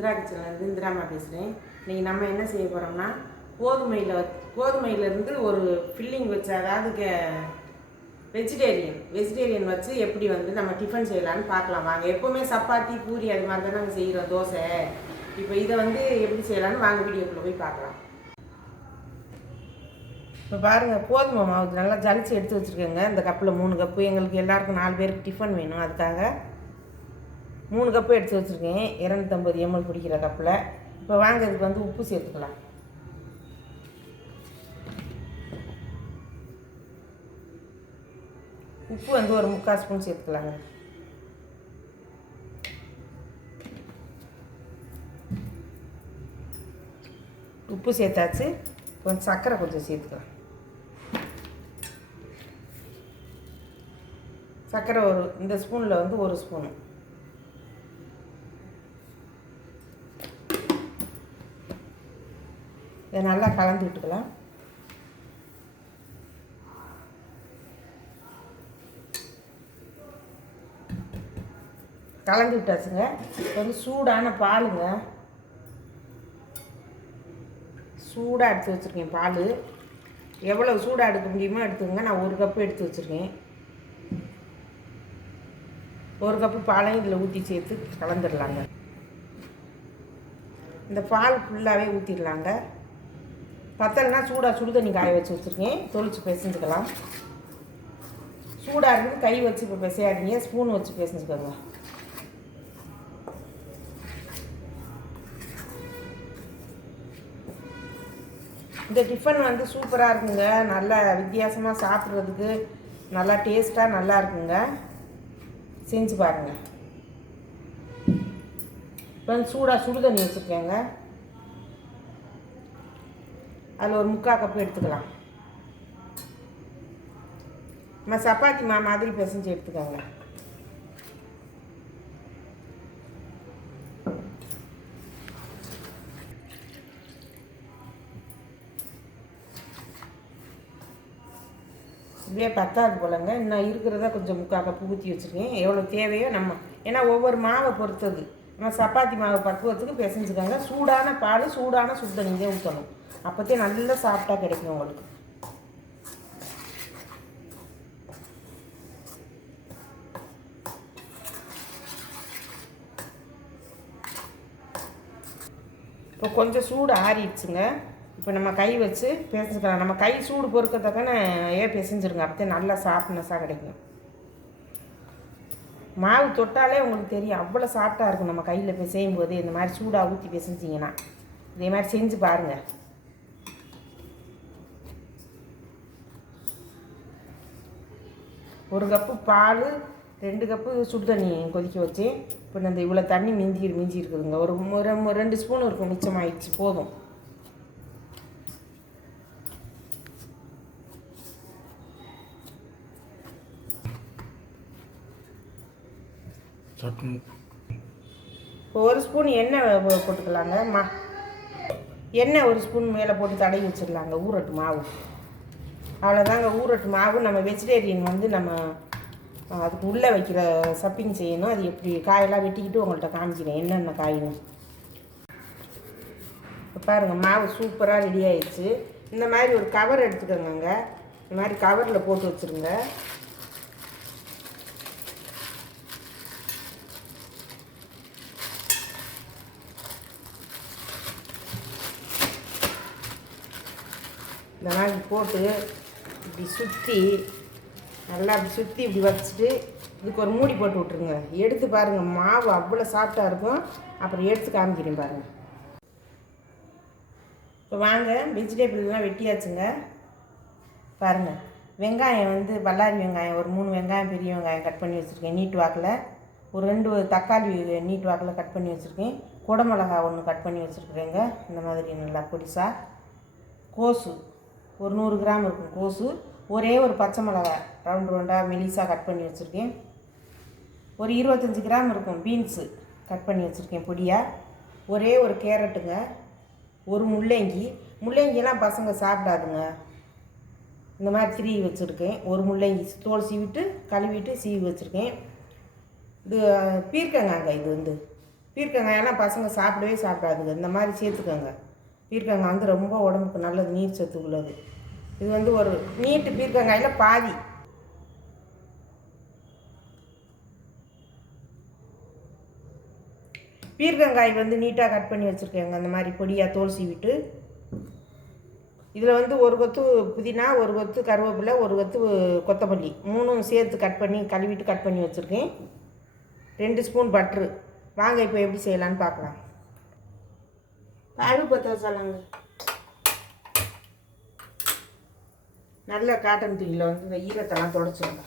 ருத்ரா கிச்சன்லேருந்து இந்திராமா பேசுகிறேன். இன்றைக்கி நம்ம என்ன செய்ய போகிறோம்னா கோதுமையிலேருந்து ஒரு ஃபில்லிங் வச்சு, அதாவது வெஜிடேரியன் வச்சு எப்படி வந்து நம்ம டிஃபன் செய்யலான்னு பார்க்கலாம் வாங்க. எப்போவுமே சப்பாத்தி பூரி அது மாதிரி தான் நாங்கள் செய்கிறோம், தோசை. இப்போ இதை வந்து எப்படி செய்யலான்னு வாங்க வீடியோக்குள்ளே போய் பார்க்கலாம். இப்போ பாருங்கள், கோதுமை மாவு நல்லா ஜலிச்சு எடுத்து வச்சுருக்கேங்க. இந்த கப்பில் 3 கப்பு, எங்களுக்கு எல்லாருக்கும் 4 பேருக்கு டிஃபன் வேணும், அதுக்காக 3 கப்பு எடுத்து வச்சுருக்கேன். 250 ml பிடிக்கிற கப்பில். இப்போ வாங்க, இதுக்கு வந்து உப்பு சேர்த்துக்கலாம். உப்பு வந்து ஒரு 3/4 ஸ்பூன் சேர்த்துக்கலாங்க. உப்பு சேர்த்தாச்சு. கொஞ்சம் சர்க்கரை கொஞ்சம் சேர்த்துக்கலாம். சர்க்கரை இந்த ஸ்பூனில் வந்து 1 ஸ்பூனு. இதை நல்லா கலந்து விட்டுக்கலாம். கலந்து விட்டாச்சுங்க. இப்போ வந்து சூடான பாலுங்க, சூடாக எடுத்து வச்சுருக்கேன். பால் எவ்வளோ சூடாக எடுக்க முடியுமோ எடுத்துக்கோங்க. நான் 1 கப்பு எடுத்து வச்சுருக்கேன். 1 கப்பு பாலையும் இதில் ஊற்றி சேர்த்து கலந்துடலாங்க. இந்த பால் ஃபுல்லாகவே ஊற்றிடலாங்க. பத்தலைனா சூடாக சுடு தண்ணி காய வச்சு வச்சுருக்கேன், தொளிச்சு பிசைஞ்சுக்கலாம். சூடாக இருக்குது, கை வச்சு இப்போ பிசையாடிங்க, ஸ்பூன் வச்சு பிசைஞ்சுக்கோங்க. இந்த டிஃபன் வந்து சூப்பராக இருக்குங்க. நல்லா வித்தியாசமாக சாப்பிட்றதுக்கு நல்லா டேஸ்ட்டாக நல்லா இருக்குங்க. செஞ்சு பாருங்கள். இப்போ சூடாக சுடு தண்ணி வச்சுருக்கேங்க. அதில் ஒரு 3/4 கப்பு எடுத்துக்கலாம். நம்ம சப்பாத்தி மாதிரி பிசைஞ்சு எடுத்துக்கோங்க. இப்படியே பத்தாது போலங்க. இன்னும் இருக்கிறத கொஞ்சம் 3/4 கப்பு ஊற்றி வச்சுருக்கேன். எவ்வளோ தேவையோ நம்ம, ஏன்னா ஒவ்வொரு மாவை பொறுத்தது. நம்ம சப்பாத்தி மாவு பக்குவத்துக்கு பிசைஞ்சுக்கோங்க. சூடான பால், சூடான சுடு தண்ணியே ஊற்றணும். அப்போத்தே நல்லா சாஃப்டாக கிடைக்கும் உங்களுக்கு. இப்போ கொஞ்சம் சூடு ஆறிடுச்சுங்க. இப்போ நம்ம கை வச்சு பிசைஞ்சுக்கலாம். நம்ம கை சூடு பொறுக்கத்தக்கன பிசைஞ்சிருங்க. அப்போதே நல்லா சாஃப்ட்னஸாக கிடைக்கும். மாவு தொட்டாலே உங்களுக்கு தெரியும், அவ்வளோ சாஃப்டாக இருக்கும். நம்ம கையில் பிசையும் போது இந்த மாதிரி சூடாக ஊற்றி பிசைஞ்சிங்கன்னா இதே மாதிரி செஞ்சு பாருங்கள். ஒரு கப்பு பால், 2 கப்பு சுடு தண்ணி கொதிக்க வச்சு, இப்போ இந்த இவ்வளோ தண்ணி மிஞ்சி இருக்குதுங்க. ஒரு 2 ஸ்பூன் இருக்கும், மிச்சமாகிடுச்சு, போதும். இப்போ 1 ஸ்பூன் எண்ணெய் போட்டுக்கலாங்க. எண்ணெய் 1 ஸ்பூன் மேலே போட்டு தடவி வச்சிடலாங்க. ஊறட்டு மாவு அவ்வளோதாங்க. ஊறட்டு மாவு. நம்ம வெஜிடேரியன் வந்து நம்ம அதுக்கு உள்ளே வைக்கிற சப்பிங் செய்யணும். அது எப்படி காயெல்லாம் வெட்டிக்கிட்டு உங்கள்கிட்ட காமிக்கிறேன் என்னென்ன காயின்னு. இப்போ பாருங்கள், மாவு சூப்பராக ரெடி ஆயிடுச்சு. இந்த மாதிரி ஒரு கவர் எடுத்துக்கோங்க. இந்த மாதிரி கவரில் போட்டு வச்சுருங்க. இந்த மாதிரி போட்டு இப்படி சுற்றி நல்லா அப்படி சுற்றி இப்படி வச்சுட்டு இதுக்கு ஒரு மூடி போட்டு விட்ருங்க. எடுத்து பாருங்கள், மாவு அவ்வளோ சாஃப்டாக இருக்கும். அப்புறம் எடுத்து காமிக்கிறேன் பாருங்கள். இப்போ வாங்க, வெஜிடபிள்லாம் வெட்டியாச்சுங்க. பாருங்கள், வெங்காயம் வந்து பல்லாரி வெங்காயம் ஒரு 3 வெங்காயம், பெரிய வெங்காயம் கட் பண்ணி வச்சுருக்கேன் நீட் வாக்கில். ஒரு 2 தக்காளி நீட் வாக்கில் கட் பண்ணி வச்சுருக்கேன். குடமிளகா 1 கட் பண்ணி வச்சுருக்குறேங்க, இந்த மாதிரி நல்லா பொடிசாக. கோஸு ஒரு 100 கிராம் இருக்கும் கோஸு. ஒரே ஒரு பச்சை மிளகா ரவுண்டாக மெலிசாக கட் பண்ணி வச்சுருக்கேன். ஒரு 25 கிராம் இருக்கும் பீன்ஸு கட் பண்ணி வச்சுருக்கேன் பொடியாக. ஒரே ஒரு கேரட்டுங்க. ஒரு முள்ளங்கியெல்லாம் பசங்க சாப்பிடாதுங்க. இந்த மாதிரி திருவி வச்சுருக்கேன். ஒரு முள்ளங்கி தோல் சீவிட்டு கழுவிட்டு சீவி வச்சுருக்கேன். இது பீர்க்கங்காங்க. இது வந்து பீர்க்கங்காயெல்லாம் பசங்க சாப்பிடவே சாப்பிடாதுங்க. இந்த மாதிரி சேர்த்துக்கோங்க. பீர்க்கங்காய் வந்து ரொம்ப உடம்புக்கு நல்லது, நீர் சத்து உள்ளது. இது வந்து ஒரு நீட்டு பீர்க்கங்காயில் பாதி. பீர்க்கங்காய் வந்து நீட்டாக கட் பண்ணி வச்சுருக்கேங்க. அந்த மாதிரி பொடியாக தோல் சீவிட்டு இதில் வந்து ஒரு கொத்து புதினா, ஒரு கொத்து கருவேப்பிலை, ஒரு கொத்து கொத்தமல்லி, 3 சேர்த்து கட் பண்ணி கழுவிட்டு கட் பண்ணி வச்சுருக்கேன். 2 ஸ்பூன் பட்ரு. வாங்க இப்போ எப்படி செய்யலான்னு பார்க்கலாம். அடுப்பு பற்ற வச்சாலாங்க. நல்ல காட்டன் துணியில் வந்து இந்த ஈரத்தெல்லாம் தொடச்சிருங்க.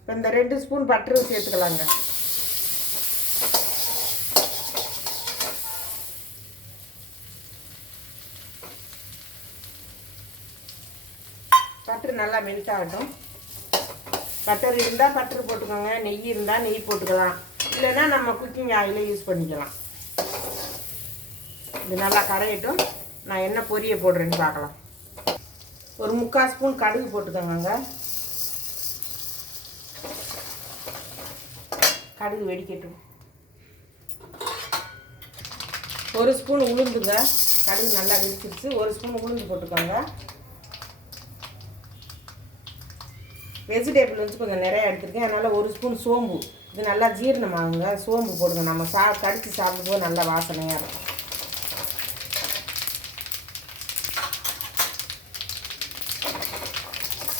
இப்போ இந்த 2 ஸ்பூன் பட்ரு சேர்த்துக்கலாங்க. பட்ரு நல்லா மெல்ட் ஆகட்டும். பட்டர் இருந்தால் பட்டர் போட்டுக்கோங்க, நெய் இருந்தால் நெய் போட்டுக்கலாம், இல்லைன்னா நம்ம குக்கிங் ஆயிலே யூஸ் பண்ணிக்கலாம். இது நல்லா கரையட்டும். நான் என்ன பொரிய போடுறேன்னு பார்க்கலாம். ஒரு 3/4 ஸ்பூன் கடுகு போட்டுக்கோங்க. கடுகு வெடிக்கட்டும். 1 ஸ்பூன் உளுந்துங்க. கடுகு நல்லா வெடிச்சிருச்சு. 1 ஸ்பூன் உளுந்து போட்டுக்கோங்க. வெஜிடேபிள் வந்து கொஞ்சம் நிறையா எடுத்துருக்கேன், அதனால் 1 ஸ்பூன் சோம்பு. இது நல்லா ஜீரணமாகுங்க. சோம்பு போடுங்க. நம்ம கடித்து சாப்பிடும்போது நல்லா வாசனையாக இருக்கும்.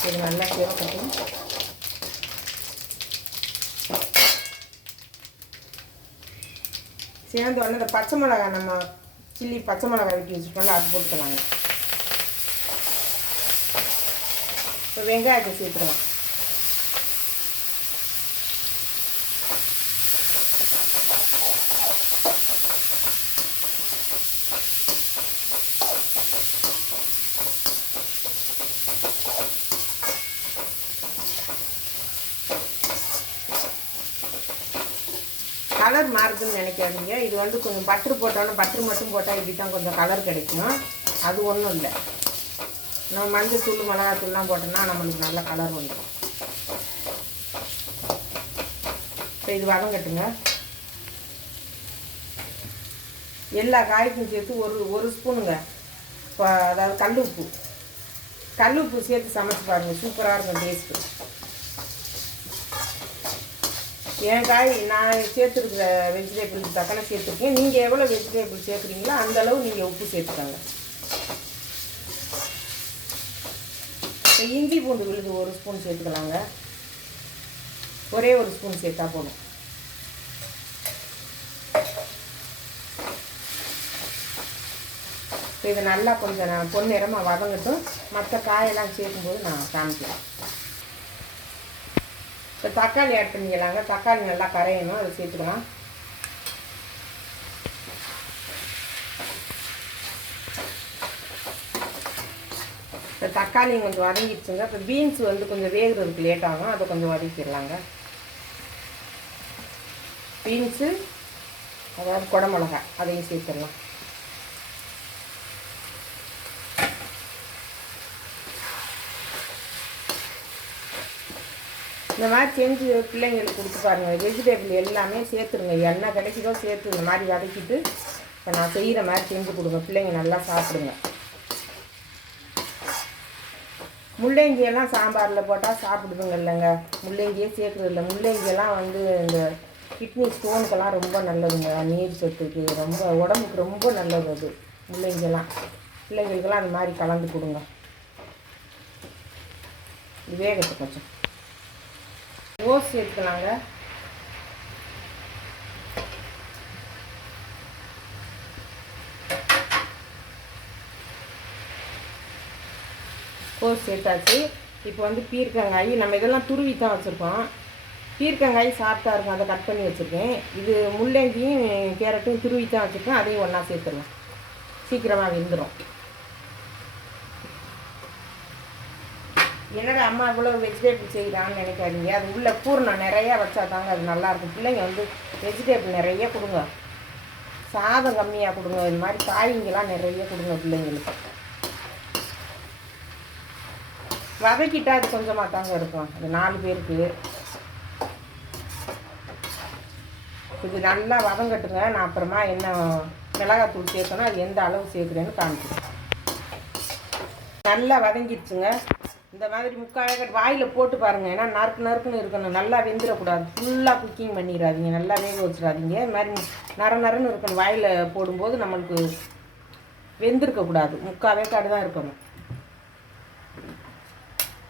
இது நல்லா சிவக்கட்டும். சேர்ந்து வந்து இந்த பச்சை மிளகாய், நம்ம சில்லி பச்சை மிளகாய் வெட்டி வச்சுருக்கோம்ல, அது போட்டுக்கலாங்க. இப்போ வெங்காயத்தை சேர்த்துக்கலாம். கலர் மாறுதுன்னு நினைக்காதீங்க. இது வந்து கொஞ்சம் பட்ரு போட்டோன்னா, பட்ரு மட்டும் போட்டால் இப்படி தான் கொஞ்சம் கலர் கிடைக்கும். அது ஒன்றும் இல்லை. நம்ம மஞ்சள் தூள் மிளகாத்தூள்லாம் போட்டோம்னா நம்மளுக்கு நல்ல கலர் வந்துடும். இப்போ இது வதங்கட்டுங்க. எல்லா காய்க்கும் சேர்த்து ஒரு ஸ்பூனுங்க, அதாவது கல் உப்பு சேர்த்து சமைச்சு பாருங்கள். சூப்பராக இருக்கும் டேஸ்ட்டு. என் காய் நான் சேர்த்துருக்குற வெஜிடேபிளுக்கு தக்கன சேர்த்துருக்கேன். நீங்கள் எவ்வளோ வெஜிடேபிள் சேர்க்குறீங்களோ அந்தளவு நீங்கள் உப்பு சேர்த்துக்கோங்க. இஞ்சி பூண்டு விழுது 1 ஸ்பூன் சேர்த்துக்கலாங்க. ஒரே 1 ஸ்பூன் சேர்த்தா போதும். இதை நல்லா கொஞ்சம் பொன்னிறமாக வதங்கட்டும். மற்ற காயெல்லாம் சேர்க்கும்போது நான் காமிக்கிறேன். இப்போ தக்காளி ஆட் பண்ணிக்கலாங்க. தக்காளி நல்லா கரையணும், அதை சேர்த்துக்கலாம். இப்போ தக்காளி கொஞ்சம் வதங்கிடுச்சுங்க. இப்போ பீன்ஸ் வந்து கொஞ்சம் வேகிறதுக்கு லேட் ஆகும், அதை கொஞ்சம் வதக்கிடலாங்க. பீன்ஸு, அதாவது குடமிளகா, அதையும் சேர்த்துடலாம். இந்த மாதிரி செஞ்சு பிள்ளைங்களுக்கு கொடுத்து பாருங்கள். வெஜிடேபிள் எல்லாமே சேர்த்துருங்க. என்ன கிடைக்குதோ சேர்த்து இந்த மாதிரி வதக்கிட்டு இப்போ நான் செய்கிற மாதிரி செஞ்சு கொடுங்க. பிள்ளைங்க நல்லா சாப்பிடுங்க. முள்ளங்கியெல்லாம் சாம்பாரில் போட்டால் சாப்பிடுதுங்க இல்லைங்க. முள்ளங்கியே சேர்க்குறது இல்லை. முள்ளங்கியெல்லாம் வந்து இந்த கிட்னி ஸ்டோனுக்கெல்லாம் ரொம்ப நல்லதுங்க. நீர் சத்துக்கு ரொம்ப, உடம்புக்கு ரொம்ப நல்லது அது. முள்ளங்கியெல்லாம் பிள்ளைங்களுக்கெல்லாம் அந்த மாதிரி கலந்து கொடுங்க. இது வேகத்தை கொஞ்சம் கோஸ் சேர்த்துக்கலாங்க. கோஸ் சேர்த்தாச்சு. இப்போ வந்து பீர்க்கங்காய், நம்ம இதெல்லாம் துருவி தான் வச்சுருக்கோம். பீர்க்கங்காய் சாப்பிட்டா இருக்கும், அதை கட் பண்ணி வச்சுருக்கேன். இது முள்ளங்கியும் கேரட்டும் துருவி தான் வச்சுருக்கேன். அதையும் ஒன்றா சேர்த்துடலாம். சீக்கிரமாக வெந்துடும். என்னடா அம்மா இவ்வளோ வெஜிடேபிள் செய்கிறான்னு நினைக்காதீங்க. அது உள்ள பூர்ணம் நிறையா வச்சா தாங்க அது நல்லாயிருக்கும். பிள்ளைங்க வந்து வெஜிடேபிள் நிறைய கொடுங்க, சாதம் கம்மியாக கொடுங்க. இது மாதிரி காய்ங்கெல்லாம் நிறைய கொடுங்க பிள்ளைங்களுக்கு. வதக்கிட்டா அது கொஞ்சமாக தாங்க இருக்கும். அது 4 பேருக்கு. இது நல்லா வதங்கட்டுங்க. நான் அப்புறமா என்ன மிளகாத்தூள் சேர்க்கணும், அது எந்த அளவு சேர்க்குறேன்னு காமிக்கிறேன். நல்லா வதங்கிடுச்சுங்க. இந்த மாதிரி முக்கால் வேக்காடு வாயில் போட்டு பாருங்கள். ஏன்னா நறுக்குன்னு இருக்கணும். நல்லா வெந்துடக்கூடாது. ஃபுல்லாக குக்கிங் பண்ணிடாதீங்க, நல்லா வேக வச்சிடாதீங்க. இது மாதிரி நரன்னு இருக்கணும். வாயில் போடும்போது நம்மளுக்கு வெந்திருக்கக்கூடாது. முக்கால் வேக்காடு தான் இருக்கணும்.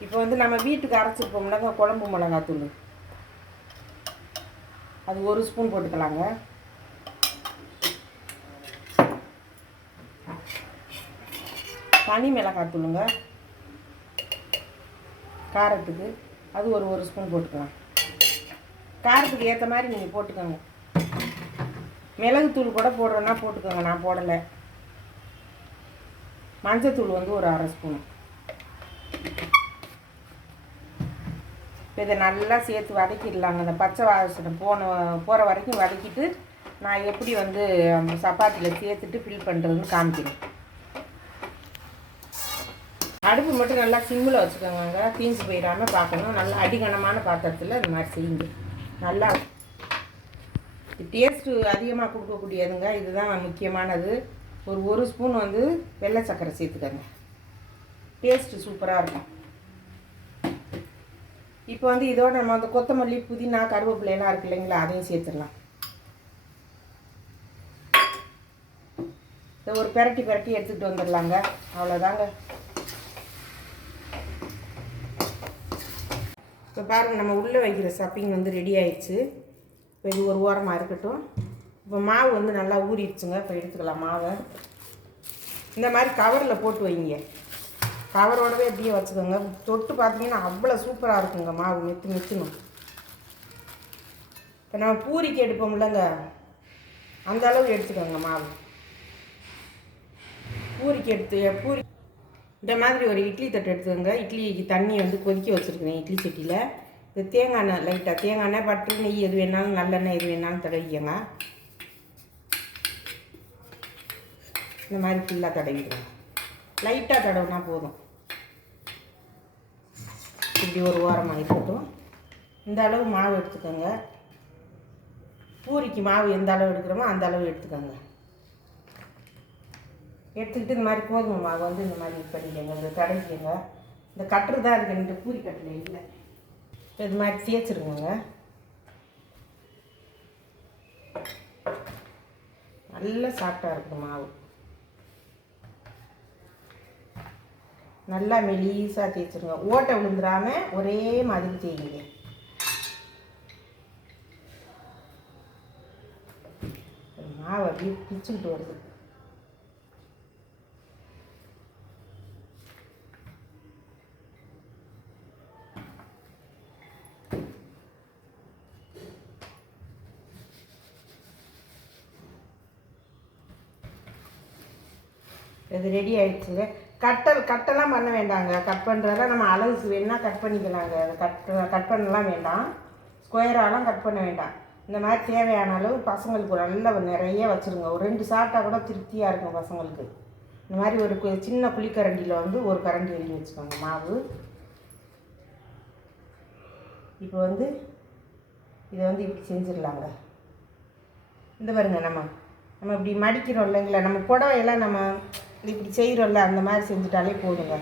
இப்போ வந்து நம்ம வீட்டுக்கு அரைச்சிருப்போம்னாங்க குழம்பு மிளகாத்தூள், அது 1 ஸ்பூன் போட்டுக்கலாங்க. தனி மிளகாத்தூளுங்க காரத்துக்கு, அது ஒரு ஸ்பூன் போட்டுக்கலாம். காரத்துக்கு ஏற்ற மாதிரி நீங்கள் போட்டுக்கோங்க. மிளகுத்தூள் கூட போடுறோன்னா போட்டுக்கோங்க, நான் போடலை. மஞ்சத்தூள் வந்து ஒரு 1/2 ஸ்பூன். இதை நல்லா சேர்த்து வதக்கிடலாங்க. அந்த பச்சை வாசனை போகிற வரைக்கும் வதக்கிட்டு நான் எப்படி வந்து சப்பாத்தியில் சேர்த்துட்டு ஃபில் பண்ணுறதுன்னு காமிக்கிறேன். அடுப்பு மட்டும் நல்லா சிம்மில் வச்சுக்கோங்க. தீஞ்சு போயிடாமல் பார்க்கணும். நல்லா அடிகனமான பாத்திரத்தில் இந்த மாதிரி செய்யுங்க. நல்லா டேஸ்ட்டு அதிகமாக கொடுக்கக்கூடியதுங்க. இதுதான் முக்கியமானது. ஒரு ஸ்பூன் வந்து வெள்ளை சர்க்கரை சேர்த்துக்கங்க. டேஸ்ட்டு சூப்பராக இருக்கும். இப்போ வந்து இதோட நம்ம அந்த கொத்தமல்லி, புதினா, கருவேப்பிலையெல்லாம் இருக்கு இல்லைங்களா, அதையும் சேர்த்துடலாம். இதை ஒரு பெரட்டி எடுத்துகிட்டு வந்துடலாங்க. அவ்வளோதாங்க. இப்போ பாருங்கள், நம்ம உள்ளே வைக்கிற ஸ்டஃபிங் வந்து ரெடி ஆயிடுச்சு. இப்போ இது ஒரு ஓரமாக இருக்கட்டும். இப்போ மாவு வந்து நல்லா ஊறிடுச்சுங்க. இப்போ எடுத்துக்கலாம் மாவை. இந்த மாதிரி கவரில் போட்டு வைங்க. கவரோடவே எப்படியே வச்சுக்கோங்க. தொட்டு பார்த்தீங்கன்னா அவ்வளோ சூப்பராக இருக்குங்க. மாவு மெத்துணும். இப்போ நம்ம பூரிக்கு எடுப்போம்லங்க, அந்த அளவு எடுத்துக்கோங்க மாவு. பூரி இந்த மாதிரி ஒரு இட்லி தட்டு எடுத்துக்கோங்க. இட்லிக்கு தண்ணி வந்து கொதிக்க வச்சுருக்கேன் இட்லி சட்டியில். இது தேங்காய் எண்ணெய், லைட்டாக தேங்காய் எண்ணெய், பட்டர், நெய் எது வேணாலும், நல்லெண்ணெய் எது வேணாலும் தடவிக்கங்க. இந்த மாதிரி ஃபுல்லாக தடவிடுங்க. லைட்டாக தடவினா போதும். இப்படி ஒரு ஓரமாக இருக்கட்டும். இந்த அளவு மாவு எடுத்துக்கோங்க. பூரிக்கு மாவு எந்த அளவு எடுக்கிறோமோ அந்த அளவு எடுத்துக்கோங்க. எடுத்துக்கிட்டு இந்த மாதிரி கோதுமை மாவு வந்து இந்த மாதிரி இது பண்ணிக்கோங்க. இந்த தடவிக்கோங்க. இந்த கட்டுரு தான் இருக்குது, இந்த பூரி கட்டில் இல்லை. இது மாதிரி தேய்ச்சிருங்க. நல்லா சாஃப்டாக இருக்கும் மாவு. நல்லா மெலிசாக தேய்ச்சிருங்க. ஓட்டை விழுந்துடாமல் ஒரே மாதிரி தேய்ங்க. மாவு அப்படியே பிச்சுக்கிட்டு வருது. இது ரெடி ஆகிடுச்சுங்க. கட்டெல்லாம் பண்ண வேண்டாங்க. கட் பண்ணுறதெல்லாம் நம்ம அளவுக்கு வேணுன்னா கட் பண்ணிக்கலாங்க. கட் பண்ணலாம் வேண்டாம். ஸ்கொயராலாம் கட் பண்ண வேண்டாம். இந்த மாதிரி தேவையான அளவு பசங்களுக்கு நல்லா நிறைய வச்சுருங்க. ஒரு 2 சாப்பிட்டா கூட திருப்தியாக இருக்கும் பசங்களுக்கு. இந்த மாதிரி ஒரு சின்ன புளிக்கரண்டியில் வந்து ஒரு கரண்டி எழுதி வச்சுக்கோங்க மாவு. இப்போ வந்து இதை வந்து இப்படி செஞ்சிடலாங்க. இந்த பாருங்க, நம்ம இப்படி மடிக்கிறோம் இல்லைங்களா, நம்ம புடவையெல்லாம் நம்ம இப்படி செய்கிறோம்ல, அந்த மாதிரி செஞ்சுட்டாலே போதுங்க.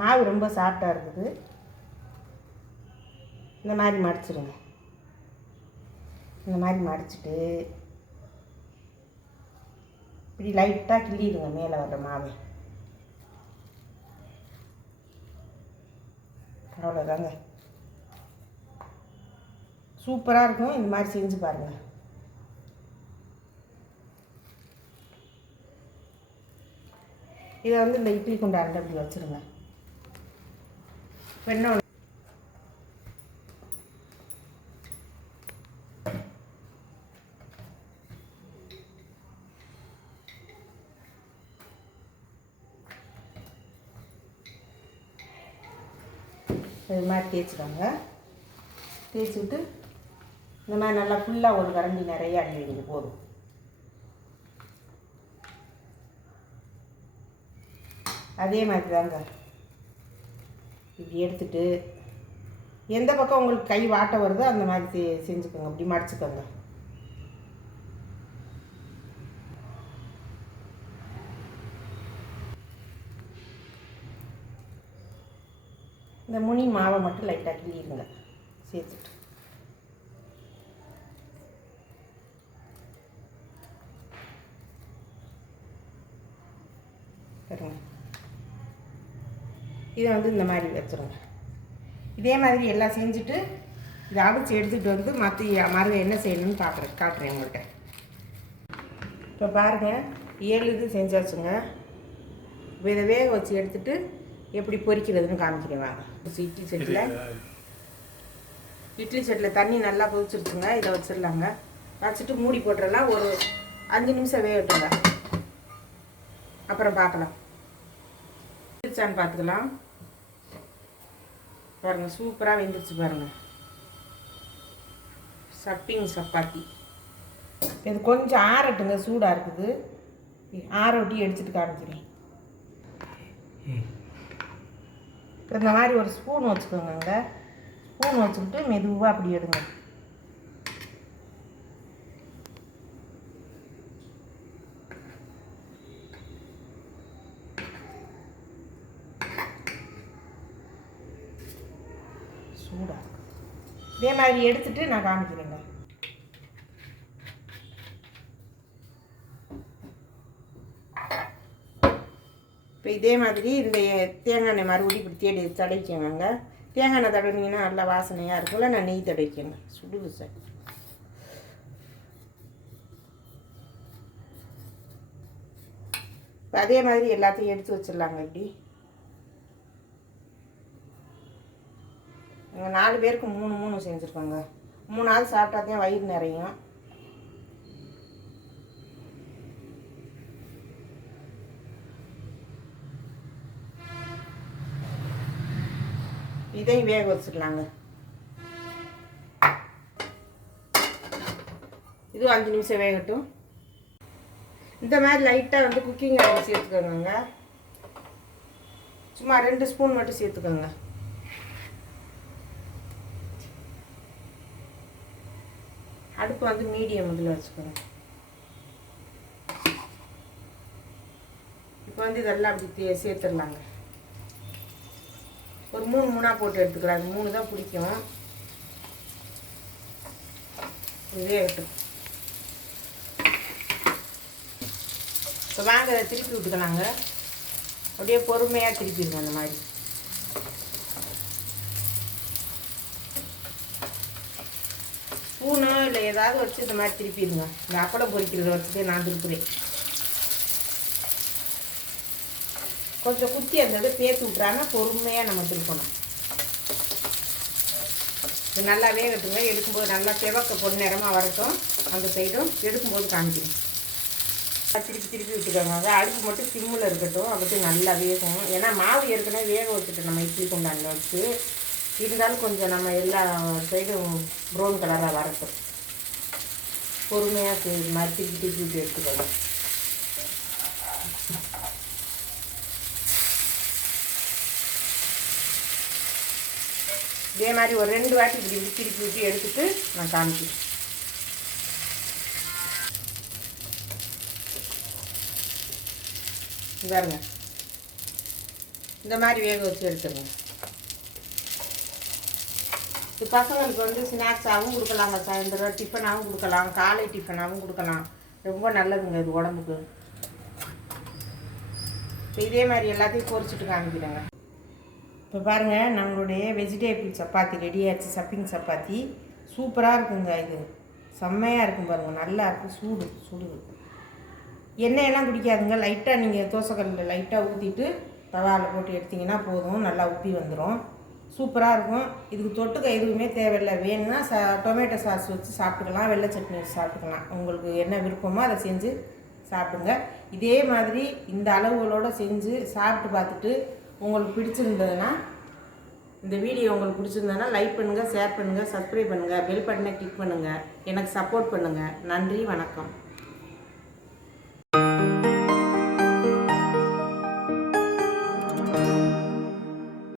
மாவு ரொம்ப சாஃப்டாக இருக்குது. இந்த மாதிரி மடிச்சிடுங்க. இந்த மாதிரி மடிச்சுட்டு இப்படி லைட்டாக கிள்ளிடுங்க மேலே வர்ற மாவை. அவ்வளோதாங்க. சூப்பராக இருக்கும். இந்த மாதிரி செஞ்சு பாருங்கள். இதை வந்து இந்த இட்லி குண்டாண்ட இப்படி வச்சுருங்க. இன்னொன்று இது மாதிரி தேய்ச்சிக்கோங்க. தேய்ச்சிக்கிட்டு இந்த மாதிரி நல்லா ஃபுல்லாக ஒரு கரண்டி நிறைய அள்ளி வைங்க போதும். அதே மாதிரி தாங்க இப்படி எடுத்துட்டு எந்த பக்கம் உங்களுக்கு கை வாட்ட வருதோ அந்த மாதிரி செஞ்சுக்கோங்க. இப்படி மடிச்சுக்கோங்க. இந்த முனி மாவை மட்டும் லைட்டாக கிள்ளிடுங்க சேர்த்துட்டு. பாருங்க, இதை வந்து இந்த மாதிரி வச்சுருங்க. இதே மாதிரி எல்லாம் செஞ்சுட்டு இதை அவிச்சு எடுத்துகிட்டு வந்து மறு என்ன செய்யணும்னு காட்டுறேன் உங்கள்கிட்ட. இப்போ பாருங்கள், 7 இது செஞ்சாச்சுங்க. இப்போ இதை வேக வச்சு எடுத்துகிட்டு எப்படி பொரிக்கிறதுன்னு காமிக்கிறேன் வாங்க. இட்லி சட்டியில் தண்ணி நல்லா கொதிச்சிருச்சுங்க. இதை வச்சிடலாங்க. வச்சுட்டு மூடி போட்டுடலாம். ஒரு 5 நிமிஷம் வேகட்டுங்க, அப்புறம் பார்க்கலாம். வெந்துருச்சான்னு பார்த்துக்கலாம். பாருங்கள், சூப்பராக வெந்துருச்சு பாருங்கள். சப்பாத்தி. இது கொஞ்சம் ஆறட்டுங்க, சூடாக இருக்குது. ஆற ஒட்டி எடுத்துகிட்டு காமிக்கிறேன். இந்த மாதிரி ஒரு ஸ்பூன் வச்சுக்கோங்க. ஸ்பூன் வச்சுக்கிட்டு மெதுவாக அப்படி எடுங்க. சூடாக இதே மாதிரி எடுத்துட்டு நான் காமிக்கிறேங்க. இப்போ இதே மாதிரி இந்த தேங்காய் எண்ணெய் மறுபடியும் இப்படி தடவிக்கோங்க. தேங்காய் எண்ணெய் தடவினீங்கன்னா நல்லா வாசனையாக இருக்கும்ல. நான் நெய் தடவிக்கோங்க. சுடுது சார். இப்போ அதே மாதிரி எல்லாத்தையும் எடுத்து வச்சிடலாங்க. இப்படி 4 பேருக்கு 3 செஞ்சுருக்கோங்க. 3ஆவது சாப்பிட்டாதான் வயிறு நிறையும். இதையும் வேக வச்சிடலாங்க. இது 5 நிமிஷம் வேகட்டும். இந்த மாதிரி லைட்டாக வந்து குக்கிங் ஆயில் சேர்த்துக்கோங்க. சும்மா 2 ஸ்பூன் மட்டும் சேர்த்துக்கோங்க. அடுப்பு வந்து மீடியம் இதில் வச்சுக்கோங்க. இப்போ வந்து இதெல்லாம் அப்படி சேர்த்துடலாங்க. ஒரு 3 போட்டு எடுத்துக்கிறாங்க. 3 தான் பிடிக்கும். இதே ஆகட்டும். இப்போ வாங்க அதை திருப்பி விட்டுக்கலாங்க. அப்படியே பொறுமையாக திருப்பிடுங்க. அந்த மாதிரி ஸ்பூனோ இல்லை ஏதாவது வச்சு இந்த மாதிரி திருப்பிடுங்க. இந்த அப்பளம் பொரிக்கிறத வச்சுட்டு நான் திருப்புறேன். கொஞ்சம் குத்தி அந்த இதை பேத்து விட்றாங்க. பொறுமையாக நம்ம திருப்பணும். இது நல்லா வேகட்டுங்க. எடுக்கும்போது நல்லா செவக்க பொண்ணு நேரமாக வரட்டும். அந்த சைடும் எடுக்கும்போது காமிக்கணும். திருப்பி விட்டுக்கோங்க. அதை அடுப்பு மட்டும் சிம்மில் இருக்கட்டும். அப்படி நல்லா வேகும். ஏன்னா மாவு ஏற்கனவே வேக வச்சுட்டு நம்ம இட்லி குண்டானில் வச்சு இருந்தாலும் கொஞ்சம் நம்ம எல்லா சைடும் ப்ரௌன் கலராக வரட்டும். பொறுமையாக இது மாதிரி திருப்பி விட்டு எடுத்துக்கோங்க. இதே மாதிரி ஒரு 2 வாட்டி இப்படி திருப்பி விட்டு எடுத்துட்டு நான் காமிக்கிறேன். பாருங்க, இந்த மாதிரி வேக வச்சு எடுத்துருங்க. இது பசங்களுக்கு வந்து ஸ்நாக்ஸாகவும் கொடுக்கலாங்க. சாயந்தரம் டிஃபனாகவும் கொடுக்கலாம். காலை டிஃபனாகவும் கொடுக்கலாம். ரொம்ப நல்லதுங்க இது உடம்புக்கு. இப்போ இதே மாதிரி எல்லாத்தையும் பொரிச்சிட்டு காமிக்கிறேங்க. இப்போ பாருங்கள், நம்மளுடைய வெஜிடேபிள் சப்பாத்தி ரெடி ஆச்சு. சப்பாத்தி சூப்பராக இருக்குங்க. இது செம்மையாக இருக்கும் பாருங்கள். நல்லா இருக்கும். சுடுது. எண்ணெயெல்லாம் குடிக்காதுங்க. லைட்டாக நீங்கள் தோசைக்கல்லில் லைட்டாக ஊற்றிட்டு தவாவில் போட்டு எடுத்திங்கன்னா போதும். நல்லா உப்பி வந்துடும். சூப்பராக இருக்கும். இதுக்கு தொட்டுக்க எதுவுமே தேவையில்லை. வேணும்னா டொமேட்டோ சாஸ் வச்சு சாப்பிட்டுக்கலாம். வெள்ளை சட்னி வச்சு சாப்பிட்டுக்கலாம். உங்களுக்கு என்ன விருப்பமோ அதை செஞ்சு சாப்பிடுங்க. இதே மாதிரி இந்த அளவுகளோடு செஞ்சு சாப்பிட்டு பார்த்துட்டு உங்களுக்கு பிடிச்சிருந்ததுன்னா இந்த வீடியோ உங்களுக்கு பிடிச்சிருந்ததுன்னா லைக் பண்ணுங்கள், ஷேர் பண்ணுங்கள், சப்ஸ்கிரைப் பண்ணுங்கள், பெல் பட்டனை கிளிக் பண்ணுங்கள், எனக்கு சப்போர்ட் பண்ணுங்கள். நன்றி, வணக்கம்.